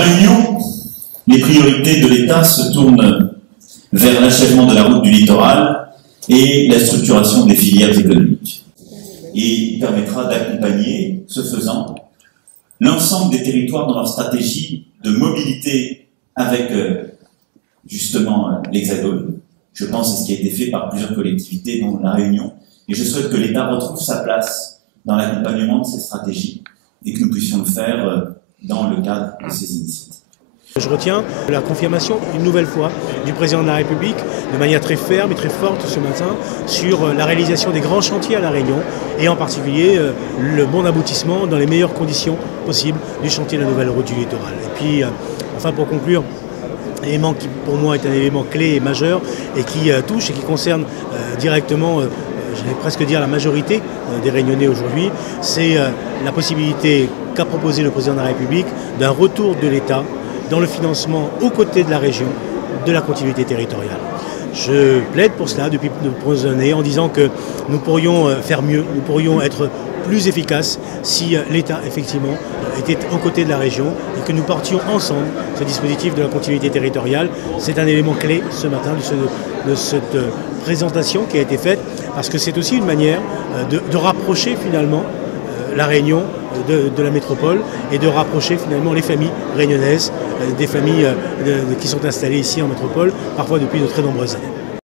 Réunion, les priorités de l'État se tournent vers l'achèvement de la route du littoral et la structuration des filières économiques. Et il permettra d'accompagner, ce faisant, l'ensemble des territoires dans leur stratégie de mobilité avec justement l'Hexagone. Je pense à ce qui a été fait par plusieurs collectivités, dont La Réunion, et je souhaite que l'État retrouve sa place dans l'accompagnement de ces stratégies et que nous puissions le faire dans le cadre de ces initiatives. Je retiens la confirmation, une nouvelle fois, du président de la République, de manière très ferme et très forte ce matin, sur la réalisation des grands chantiers à La Réunion, et en particulier le bon aboutissement dans les meilleures conditions possibles du chantier de la nouvelle route du littoral. Et puis, enfin pour conclure, élément qui pour moi est un élément clé et majeur, et qui touche et qui concerne directement, j'allais presque dire la majorité des Réunionnais aujourd'hui, c'est la possibilité qu'a proposé le président de la République d'un retour de l'État dans le financement aux côtés de la région de la continuité territoriale. Je plaide pour cela depuis de nombreuses années en disant que nous pourrions faire mieux, nous pourrions être plus efficaces si l'État effectivement était aux côtés de la région et que nous portions ensemble ce dispositif de la continuité territoriale. C'est un élément clé ce matin de cette présentation qui a été faite, parce que c'est aussi une manière de rapprocher finalement la Réunion de la métropole et de rapprocher finalement les familles réunionnaises des familles qui sont installées ici en métropole, parfois depuis de très nombreuses années.